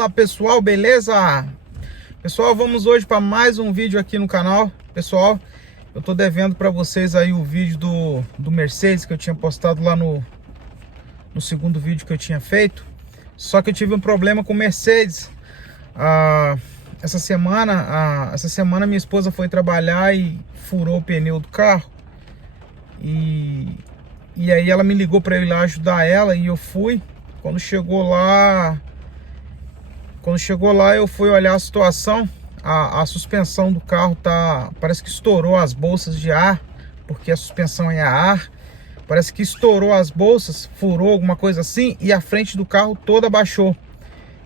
Fala pessoal, beleza? Pessoal, vamos hoje para mais um vídeo aqui no canal. Pessoal, eu tô devendo para vocês aí o vídeo do Mercedes que eu tinha postado lá no segundo vídeo que eu tinha feito. Só que eu tive um problema com o Mercedes. Essa semana minha esposa foi trabalhar e furou o pneu do carro. E aí ela me ligou para eu ir lá ajudar ela e eu fui. Quando chegou lá eu fui olhar a situação. A suspensão do carro parece que estourou as bolsas de ar, porque a suspensão é a ar. Parece que estourou as bolsas, furou alguma coisa assim, e a frente do carro toda baixou.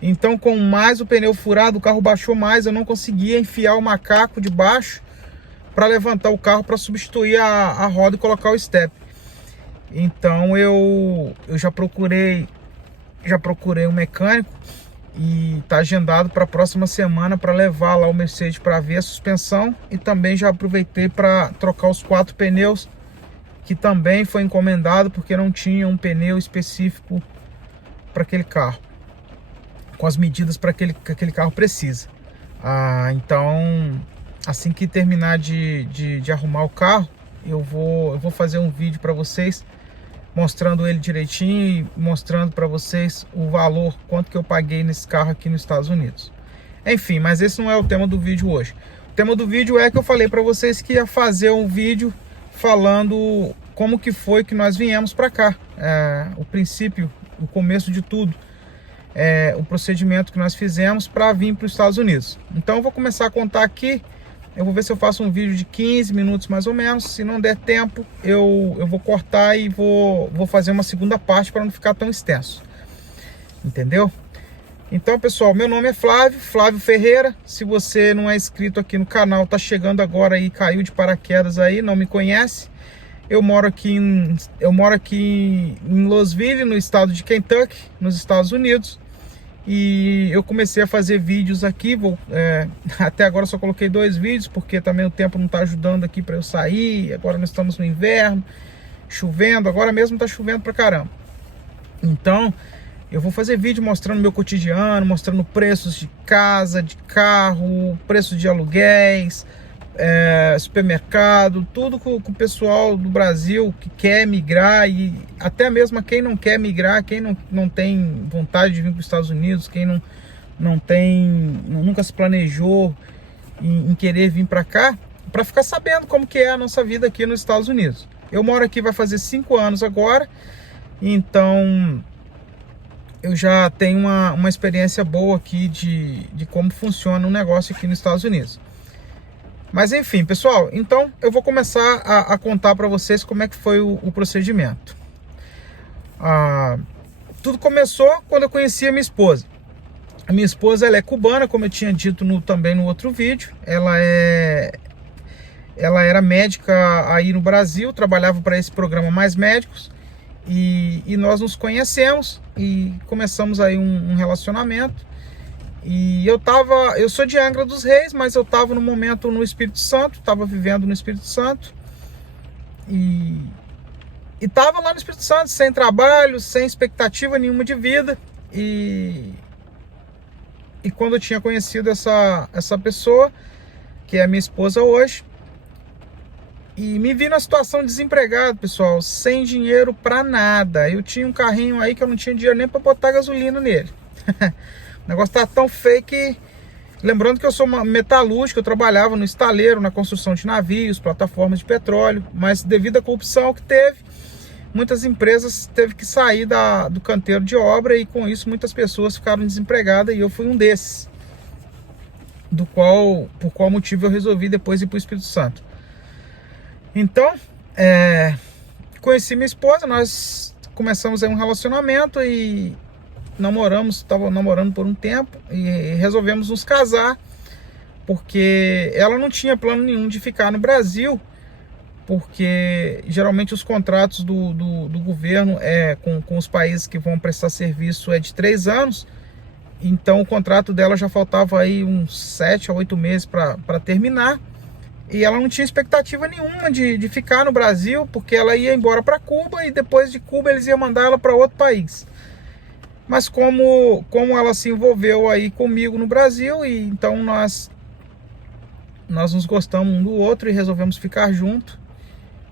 Então, com mais o pneu furado, o carro baixou mais. Eu não conseguia enfiar o macaco de baixo para levantar o carro para substituir a roda e colocar o step. Então eu já procurei um mecânico e tá agendado para a próxima semana para levar lá o Mercedes para ver a suspensão, e também já aproveitei para trocar os 4 pneus, que também foi encomendado porque não tinha um pneu específico para aquele carro, com as medidas para que aquele carro precisa. Então, assim que terminar de arrumar o carro, eu vou fazer um vídeo para vocês mostrando ele direitinho e mostrando para vocês o valor, quanto que eu paguei nesse carro aqui nos Estados Unidos. Enfim, mas esse não é o tema do vídeo hoje. O tema do vídeo é que eu falei para vocês que ia fazer um vídeo falando como que foi que nós viemos para cá, o princípio, o começo de tudo, o procedimento que nós fizemos para vir para os Estados Unidos. Então eu vou começar a contar aqui. Eu vou ver se eu faço um vídeo de 15 minutos mais ou menos. Se não der tempo, eu vou cortar e vou fazer uma segunda parte para não ficar tão extenso. Entendeu? Então, pessoal, meu nome é Flávio Ferreira. Se você não é inscrito aqui no canal, tá chegando agora e caiu de paraquedas aí, não me conhece. Eu moro aqui em Louisville, no estado de Kentucky, nos Estados Unidos. E eu comecei a fazer vídeos aqui, até agora só coloquei 2 vídeos, porque também o tempo não está ajudando aqui para eu sair. Agora nós estamos no inverno, chovendo, agora mesmo está chovendo pra caramba. Então, eu vou fazer vídeo mostrando meu cotidiano, mostrando preços de casa, de carro, preços de aluguéis, supermercado, tudo com o pessoal do Brasil que quer migrar, e até mesmo quem não quer migrar, quem não tem vontade de vir para os Estados Unidos, quem nunca se planejou em querer vir para cá, para ficar sabendo como que é a nossa vida aqui nos Estados Unidos. Eu moro aqui, vai fazer 5 anos agora, então eu já tenho uma experiência boa aqui de como funciona o negócio aqui nos Estados Unidos. Mas enfim, pessoal, então eu vou começar a contar para vocês como é que foi o procedimento. Tudo começou quando eu conheci a minha esposa. A minha esposa, ela é cubana, como eu tinha dito também no outro vídeo. Ela era médica aí no Brasil, trabalhava para esse programa Mais Médicos. E nós nos conhecemos e começamos aí um relacionamento. E eu sou de Angra dos Reis, mas eu estava no momento no Espírito Santo, estava vivendo no Espírito Santo. E estava lá no Espírito Santo, sem trabalho, sem expectativa nenhuma de vida. E quando eu tinha conhecido essa pessoa, que é a minha esposa hoje, e me vi na situação de desempregado, pessoal, sem dinheiro para nada. Eu tinha um carrinho aí que eu não tinha dinheiro nem para botar gasolina nele. O negócio tá tão feio que... Lembrando que eu sou metalúrgico, eu trabalhava no estaleiro, na construção de navios, plataformas de petróleo, mas devido à corrupção que teve, muitas empresas teve que sair do canteiro de obra, e com isso muitas pessoas ficaram desempregadas, e eu fui um desses, por qual motivo eu resolvi depois ir para o Espírito Santo. Então, conheci minha esposa, nós começamos aí um relacionamento e estava namorando por um tempo e resolvemos nos casar, porque ela não tinha plano nenhum de ficar no Brasil, porque geralmente os contratos do governo com os países que vão prestar serviço é de 3 anos, então o contrato dela já faltava aí uns 7 a 8 meses para terminar, e ela não tinha expectativa nenhuma de ficar no Brasil, porque ela ia embora para Cuba, e depois de Cuba eles iam mandar ela para outro país. Mas como ela se envolveu aí comigo no Brasil, e então nós nos gostamos um do outro e resolvemos ficar junto.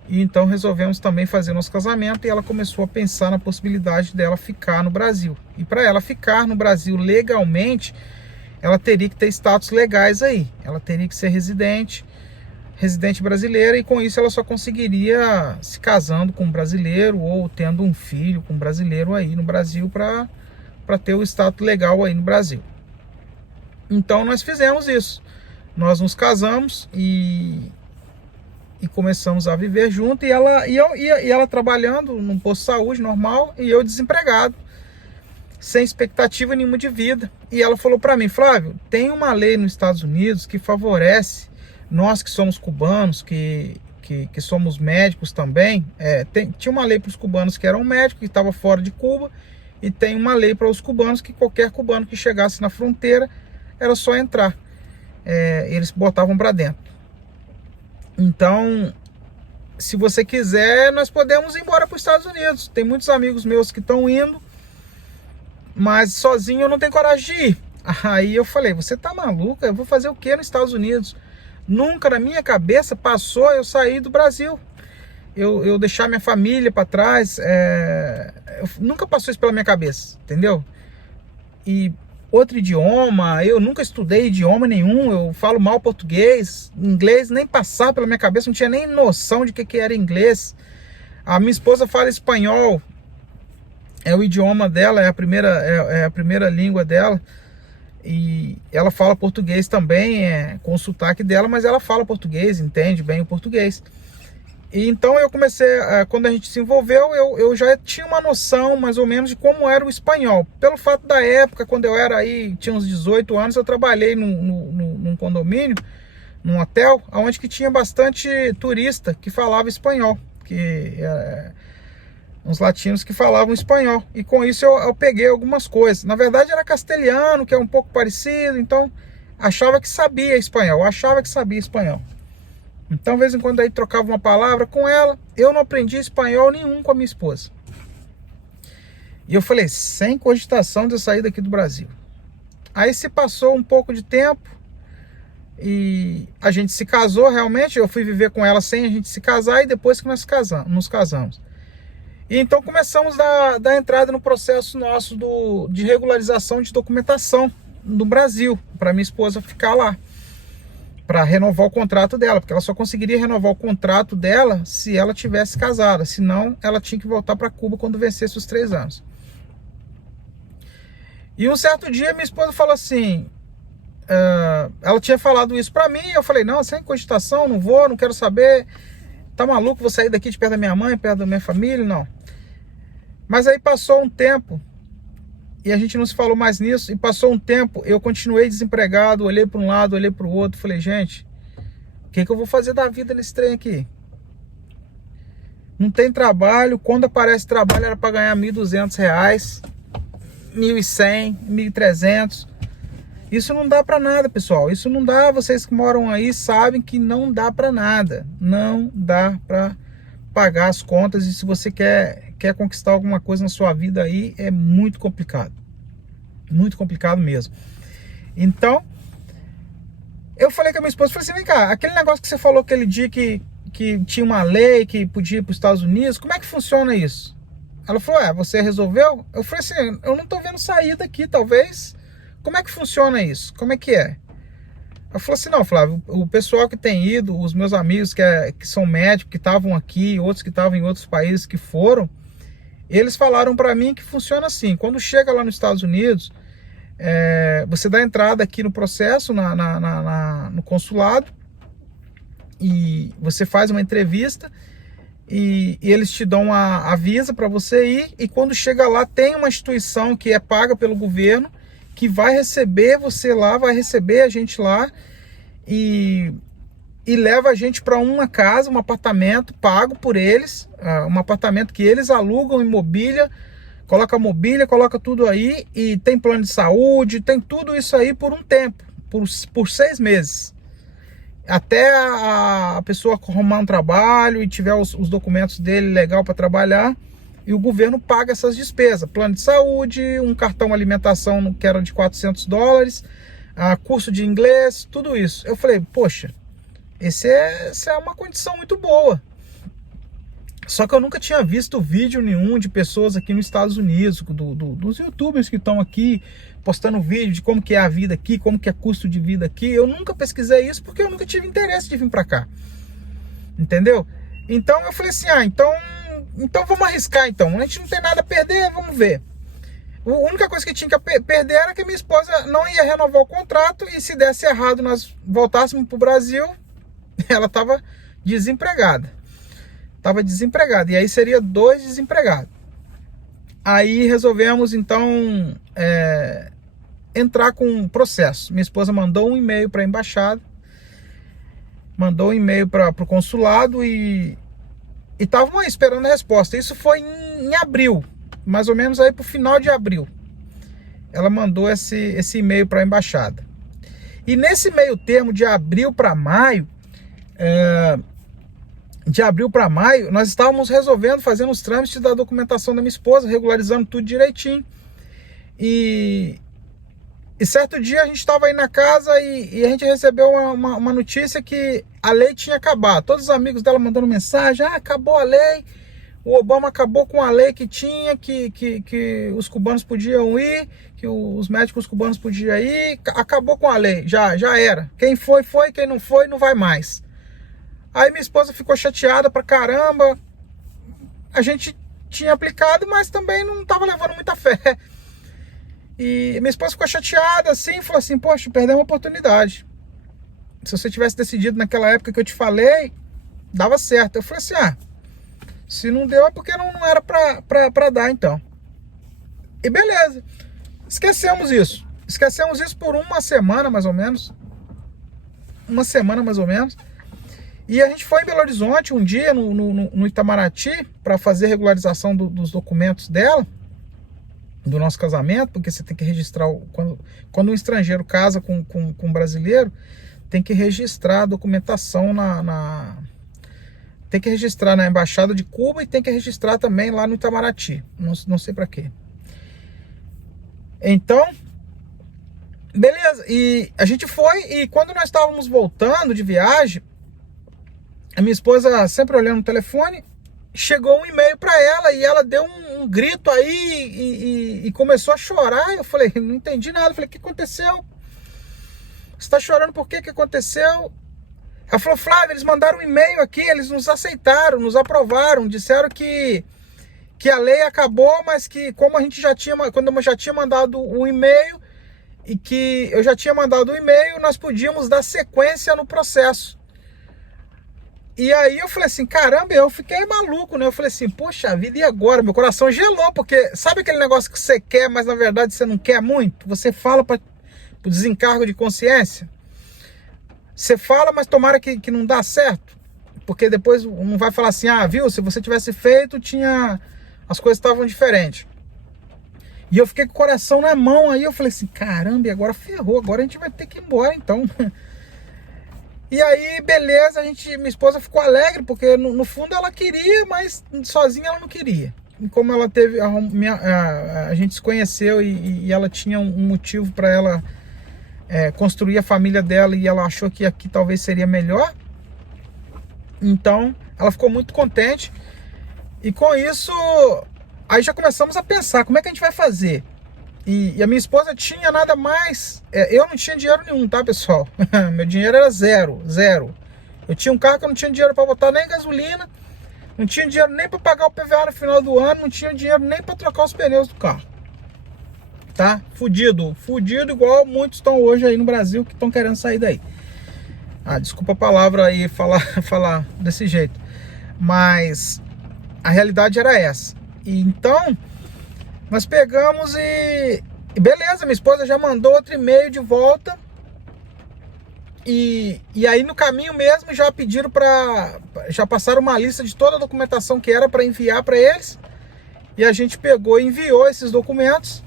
E então resolvemos também fazer nosso casamento, e ela começou a pensar na possibilidade dela ficar no Brasil. E para ela ficar no Brasil legalmente, ela teria que ter status legais aí. Ela teria que ser residente brasileira, e com isso ela só conseguiria se casando com um brasileiro ou tendo um filho com um brasileiro aí no Brasil para ter o status legal aí no Brasil. Então nós fizemos isso. Nós nos casamos e começamos a viver junto, e ela trabalhando num posto de saúde normal, e eu desempregado, sem expectativa nenhuma de vida. E ela falou para mim: Flávio, tem uma lei nos Estados Unidos que favorece nós que somos cubanos, que somos médicos também. Tinha uma lei para os cubanos que eram médicos, que estavam fora de Cuba, e tem uma lei para os cubanos que qualquer cubano que chegasse na fronteira era só entrar. Eles botavam para dentro. Então, se você quiser, nós podemos ir embora para os Estados Unidos. Tem muitos amigos meus que estão indo, mas sozinho eu não tenho coragem de ir. Aí eu falei: você tá maluca? Eu vou fazer o que nos Estados Unidos? Nunca na minha cabeça passou eu sair do Brasil, eu deixar minha família para trás. Nunca passou isso pela minha cabeça, entendeu? E outro idioma, eu nunca estudei idioma nenhum, eu falo mal português, inglês nem passava pela minha cabeça, não tinha nem noção de que era inglês. A minha esposa fala espanhol, é o idioma dela, é a primeira língua dela, e ela fala português também, com o sotaque dela, mas ela fala português, entende bem o português. E então eu comecei, quando a gente se envolveu, eu já tinha uma noção mais ou menos de como era o espanhol. Pelo fato da época, quando eu era aí, tinha uns 18 anos, eu trabalhei num condomínio, num hotel, onde que tinha bastante turista que falava espanhol, uns latinos que falavam espanhol. E com isso eu peguei algumas coisas. Na verdade era castelhano, que é um pouco parecido, então achava que sabia espanhol, Então, de vez em quando, aí trocava uma palavra com ela. Eu não aprendi espanhol nenhum com a minha esposa. E eu falei: sem cogitação de eu sair daqui do Brasil. Aí se passou um pouco de tempo e a gente se casou realmente. Eu fui viver com ela sem a gente se casar, e depois que nós nos casamos. E então começamos a dar entrada no processo nosso de regularização de documentação do Brasil, para minha esposa ficar lá, para renovar o contrato dela, porque ela só conseguiria renovar o contrato dela se ela tivesse casada, senão ela tinha que voltar para Cuba quando vencesse os 3 anos. E um certo dia minha esposa falou assim, ela tinha falado isso para mim, eu falei: não, sem cogitação, não vou, não quero saber, tá maluco, vou sair daqui de perto da minha mãe, perto da minha família, não. Mas aí passou um tempo, e a gente não se falou mais nisso, e passou um tempo, eu continuei desempregado, olhei para um lado, olhei para o outro, falei: gente, o que eu vou fazer da vida nesse trem aqui? Não tem trabalho, quando aparece trabalho era para ganhar R$1.200, 1.100, 1.300. Isso não dá para nada, pessoal, isso não dá. Vocês que moram aí sabem que não dá para nada, não dá para pagar as contas, e se você quer conquistar alguma coisa na sua vida aí, é muito complicado mesmo. Então eu falei com a minha esposa, falei assim: vem cá, aquele negócio que você falou aquele dia que tinha uma lei que podia ir para os Estados Unidos, como é que funciona isso? Ela falou: você resolveu? Eu falei assim: eu não tô vendo saída aqui, talvez. Como é que funciona isso? Como é que é? Ela falou assim: não, Flávio, o pessoal que tem ido, os meus amigos que são médicos, que estavam aqui, outros que estavam em outros países que foram, eles falaram para mim que funciona assim: quando chega lá nos Estados Unidos, você dá entrada aqui no processo, no consulado, e você faz uma entrevista, e eles te dão a visa para você ir, e quando chega lá tem uma instituição que é paga pelo governo, que vai receber você lá, vai receber a gente lá, e leva a gente para uma casa, um apartamento pago por eles, um apartamento que eles alugam em mobília, coloca tudo aí, e tem plano de saúde, tem tudo isso aí por um tempo, por 6 meses, até a pessoa arrumar um trabalho e tiver os documentos dele legal para trabalhar. e o governo paga essas despesas, plano de saúde, um cartão alimentação que era de $400, curso de inglês, tudo isso. Eu falei, poxa, essa é uma condição muito boa. Só que eu nunca tinha visto vídeo nenhum de pessoas aqui nos Estados Unidos, dos youtubers que estão aqui postando vídeo de como que é a vida aqui, como que é custo de vida aqui. Eu nunca pesquisei isso porque eu nunca tive interesse de vir para cá, entendeu? Então eu falei assim, então vamos arriscar então, a gente não tem nada a perder, vamos ver. A única coisa que tinha que perder era que minha esposa não ia renovar o contrato, e se desse errado nós voltássemos para o Brasil, ela estava desempregada. E aí seria 2 desempregados. Aí resolvemos então entrar com um processo. Minha esposa mandou um e-mail para a embaixada, mandou um e-mail para o consulado e estavam aí esperando a resposta. Isso foi em abril, mais ou menos aí para o final de abril. Ela mandou esse e-mail para a embaixada. E nesse meio termo, de abril para maio, nós estávamos fazendo os trâmites da documentação da minha esposa, regularizando tudo direitinho. E certo dia a gente estava aí na casa e a gente recebeu uma notícia que a lei tinha acabado. Todos os amigos dela mandando mensagem, acabou a lei, o Obama acabou com a lei que tinha, que os cubanos podiam ir, que os médicos cubanos podiam ir, acabou com a lei, já era. Quem foi, quem não foi, não vai mais. Aí minha esposa ficou chateada pra caramba. A gente tinha aplicado, mas também não estava levando muita fé. E minha esposa ficou chateada assim, falou assim, poxa, perdeu uma oportunidade. Se você tivesse decidido naquela época que eu te falei, dava certo. Eu falei assim, se não deu é porque não era pra dar então. E beleza. Esquecemos isso por uma semana mais ou menos. E a gente foi em Belo Horizonte um dia, no Itamaraty, para fazer a regularização dos documentos dela, do nosso casamento, porque você tem que registrar, quando um estrangeiro casa com um brasileiro, tem que registrar a documentação tem que registrar na Embaixada de Cuba e tem que registrar também lá no Itamaraty, não sei para quê. Então, beleza, e a gente foi, e quando nós estávamos voltando de viagem, a minha esposa sempre olhando no telefone, chegou um e-mail para ela e ela deu um grito aí e começou a chorar. Eu falei, não entendi nada. Eu falei, o que aconteceu? Você está chorando por quê? O que aconteceu? Ela falou, Flávio, eles mandaram um e-mail aqui, eles nos aceitaram, nos aprovaram, disseram que a lei acabou, mas que quando eu já tinha mandado o e-mail e que eu já tinha mandado o e-mail, nós podíamos dar sequência no processo. E aí eu falei assim, caramba, eu fiquei maluco, né? Eu falei assim, poxa vida, e agora? Meu coração gelou, porque sabe aquele negócio que você quer, mas na verdade você não quer muito? Você fala para o desencargo de consciência. Você fala, mas tomara que não dá certo. Porque depois não vai falar assim, viu, se você tivesse feito, as coisas estavam diferentes. E eu fiquei com o coração na mão, aí eu falei assim, caramba, e agora ferrou, agora a gente vai ter que ir embora então. E aí, beleza, minha esposa ficou alegre, porque no fundo ela queria, mas sozinha ela não queria. E como ela teve, a gente se conheceu e ela tinha um motivo para ela construir a família dela, e ela achou que aqui talvez seria melhor. Então, ela ficou muito contente. E com isso, aí já começamos a pensar, como é que a gente vai fazer? E a minha esposa tinha nada mais. Eu não tinha dinheiro nenhum, tá, pessoal? Meu dinheiro era zero. Eu tinha um carro que eu não tinha dinheiro para botar nem gasolina, não tinha dinheiro nem para pagar o PVA no final do ano, não tinha dinheiro nem para trocar os pneus do carro. Tá? Fudido igual muitos estão hoje aí no Brasil, que estão querendo sair daí. Desculpa a palavra aí, falar desse jeito. Mas a realidade era essa. E então nós pegamos e beleza, minha esposa já mandou outro e-mail de volta. E aí no caminho mesmo já pediram já passaram uma lista de toda a documentação que era para enviar para eles. E a gente pegou e enviou esses documentos.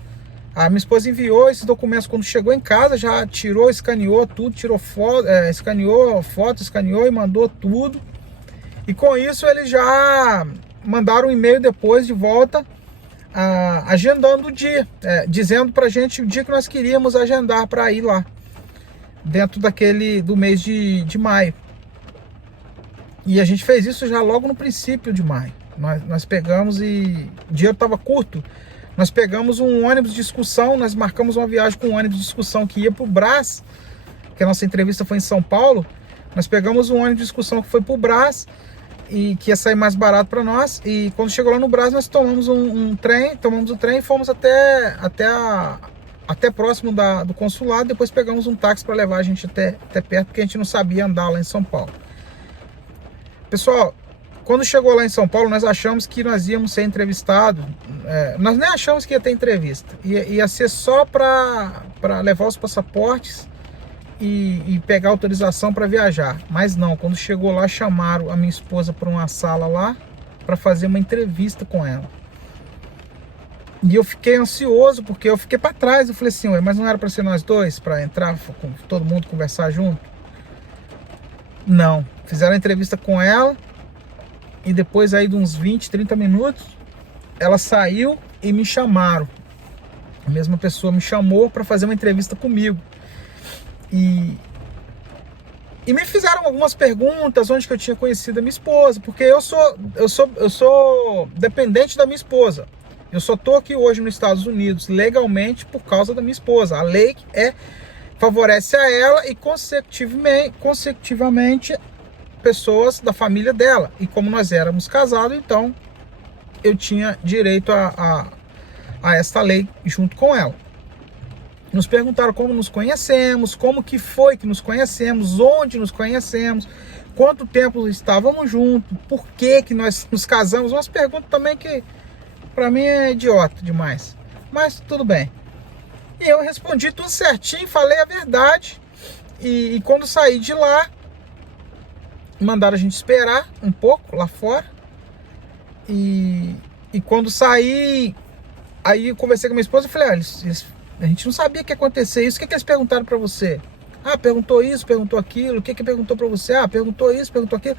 A minha esposa enviou esses documentos quando chegou em casa, já tirou, escaneou tudo, tirou foto, escaneou e mandou tudo. E com isso eles já mandaram um e-mail depois de volta, agendando o dia, dizendo pra gente o dia que nós queríamos agendar para ir lá, dentro do mês de maio. E a gente fez isso já logo no princípio de maio. Nós pegamos e o dinheiro estava curto. Nós pegamos um ônibus de excursão, nós marcamos uma viagem com um ônibus de excursão que ia para o Brás, que a nossa entrevista foi em São Paulo. Nós pegamos um ônibus de excursão que foi para o Brás, e que ia sair mais barato para nós. E quando chegou lá no Brás, nós tomamos um trem, e fomos até próximo do consulado. Depois pegamos um táxi para levar a gente até perto, porque a gente não sabia andar lá em São Paulo. Pessoal, quando chegou lá em São Paulo, nós achamos que nós íamos ser entrevistados. Nós nem achamos que ia ter entrevista. Ia ser só para levar os passaportes e pegar autorização para viajar. Mas não, quando chegou lá, chamaram a minha esposa para uma sala lá para fazer uma entrevista com ela. E eu fiquei ansioso, porque eu fiquei para trás. Eu falei assim, ué, mas não era para ser nós dois, para entrar com todo mundo, conversar junto? Não, fizeram a entrevista com ela. E depois aí de uns 20, 30 minutos, ela saiu e me chamaram. A mesma pessoa me chamou para fazer uma entrevista comigo. E me fizeram algumas perguntas, onde que eu tinha conhecido a minha esposa, porque eu sou dependente da minha esposa. Eu só estou aqui hoje nos Estados Unidos legalmente por causa da minha esposa. A lei favorece a ela e consecutivamente pessoas da família dela. E como nós éramos casados, então eu tinha direito a esta lei junto com ela. Nos perguntaram como nos conhecemos, como que foi que nos conhecemos, onde nos conhecemos, quanto tempo estávamos juntos, por que nós nos casamos. Umas perguntas também que para mim é idiota demais, mas tudo bem. E eu respondi tudo certinho, falei a verdade. E quando saí de lá, mandaram a gente esperar um pouco lá fora. E quando saí, aí eu conversei com minha esposa e falei, a gente não sabia que ia acontecer isso. O que eles perguntaram para você? Perguntou isso, perguntou aquilo. O que perguntou para você? Perguntou isso, perguntou aquilo.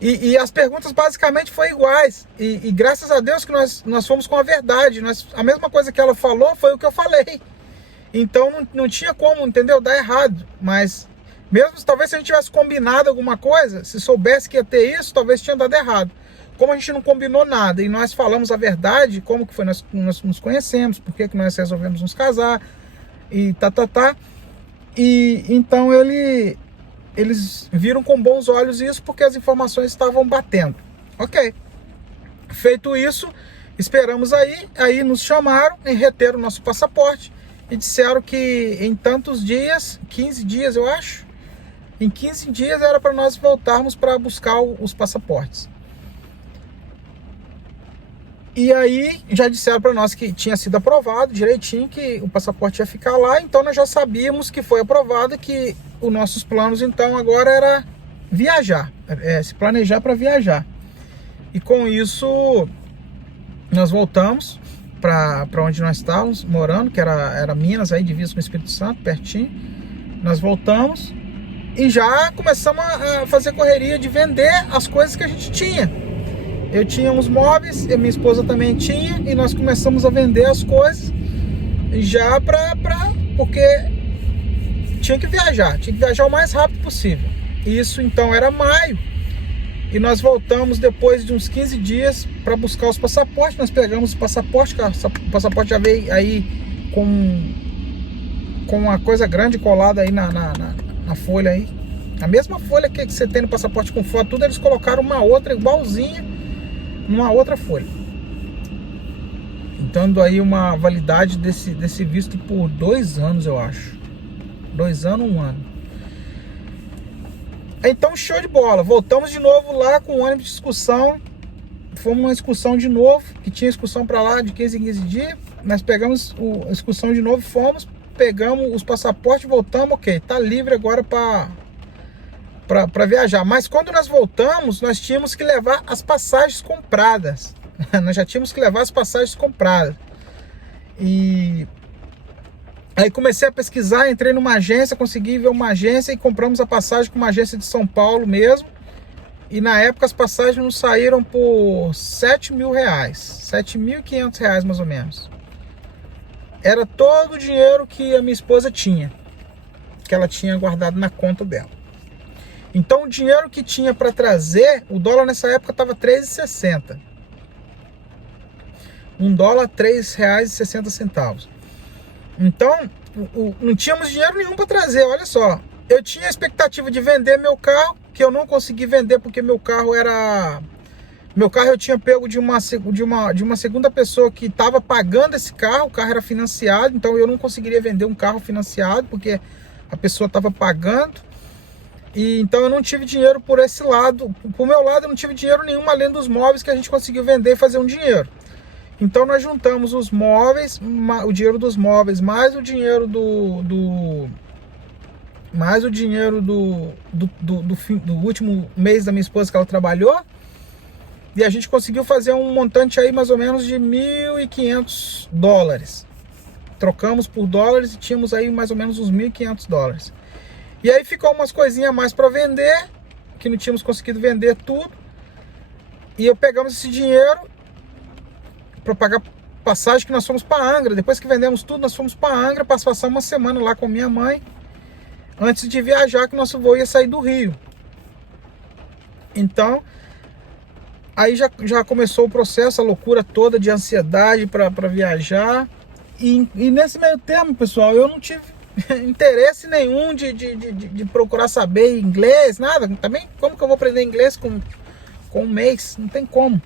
E as perguntas basicamente foram iguais. E graças a Deus que nós fomos com a verdade. A mesma coisa que ela falou foi o que eu falei. Então não tinha como, entendeu? Dar errado. Mas mesmo talvez se a gente tivesse combinado alguma coisa, se soubesse que ia ter isso, talvez tinha dado errado. Como a gente não combinou nada e nós falamos a verdade, como que foi, nós nos conhecemos, por que nós resolvemos nos casar e E então eles viram com bons olhos isso, porque as informações estavam batendo. Ok. Feito isso, esperamos aí nos chamaram e reteram o nosso passaporte e disseram que em tantos dias, 15 dias eu acho, em 15 dias era para nós voltarmos para buscar os passaportes. E aí já disseram para nós que tinha sido aprovado direitinho, que o passaporte ia ficar lá. Então nós já sabíamos que foi aprovado, que os nossos planos então agora era viajar, se planejar para viajar. E com isso nós voltamos para onde nós estávamos morando, que era Minas, aí divisa com o Espírito Santo, pertinho. Nós voltamos e já começamos a fazer correria de vender as coisas que a gente tinha. Eu tinha uns móveis, e minha esposa também tinha, e nós começamos a vender as coisas já porque tinha que viajar o mais rápido possível. Isso então era maio, e nós voltamos depois de uns 15 dias para buscar os passaportes. Nós pegamos o passaporte, o passaporte já veio aí com uma coisa grande colada aí na folha aí. A mesma folha que você tem no passaporte com foto, tudo, eles colocaram uma outra igualzinha numa outra folha, dando aí uma validade desse visto por 2 anos, eu acho. 2 anos, 1 ano. Então, show de bola. Voltamos de novo lá com o ônibus de excursão. Fomos numa excursão de novo, que tinha excursão para lá de 15 em 15 dias. Nós pegamos a excursão de novo, pegamos os passaportes, voltamos, ok, tá livre agora para viajar. Mas quando nós voltamos, nós tínhamos que levar as passagens compradas. Nós já tínhamos que levar as passagens compradas. E aí comecei a pesquisar, entrei numa agência, consegui ver uma agência e compramos a passagem com uma agência de São Paulo mesmo. E na época as passagens nos saíram por R$7.000, R$7.500 mais ou menos. Era todo o dinheiro que a minha esposa tinha, que ela tinha guardado na conta dela. Então o dinheiro que tinha para trazer, o dólar nessa época estava R$3,60. $1, R$3,60. Então não tínhamos dinheiro nenhum para trazer. Olha só, eu tinha a expectativa de vender meu carro, que eu não consegui vender porque meu carro eu tinha pego de uma segunda pessoa que estava pagando esse carro. O carro era financiado, então eu não conseguiria vender um carro financiado porque a pessoa estava pagando. E então eu não tive dinheiro por esse lado. Por meu lado eu não tive dinheiro nenhum além dos móveis que a gente conseguiu vender e fazer um dinheiro. Então nós juntamos os móveis, o dinheiro dos móveis, mais o dinheiro do último mês da minha esposa que ela trabalhou. E a gente conseguiu fazer um montante aí mais ou menos de $1.500. Trocamos por dólares e tínhamos aí mais ou menos uns $1.500. E aí ficou umas coisinhas a mais para vender, que não tínhamos conseguido vender tudo. E eu pegamos esse dinheiro para pagar passagem, que nós fomos para Angra. Depois que vendemos tudo, nós fomos para Angra para passar uma semana lá com minha mãe, antes de viajar, que nosso voo ia sair do Rio. Então aí já começou o processo, a loucura toda de ansiedade para viajar. E nesse meio tempo, pessoal, eu não tive interesse nenhum de procurar saber inglês, nada. Também, como que eu vou aprender inglês com um mês? Não tem como.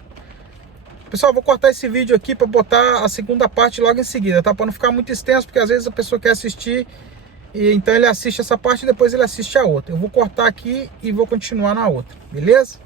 Pessoal, vou cortar esse vídeo aqui para botar a segunda parte logo em seguida, tá? Para não ficar muito extenso, porque às vezes a pessoa quer assistir, e então ele assiste essa parte e depois ele assiste a outra. Eu vou cortar aqui e vou continuar na outra, beleza?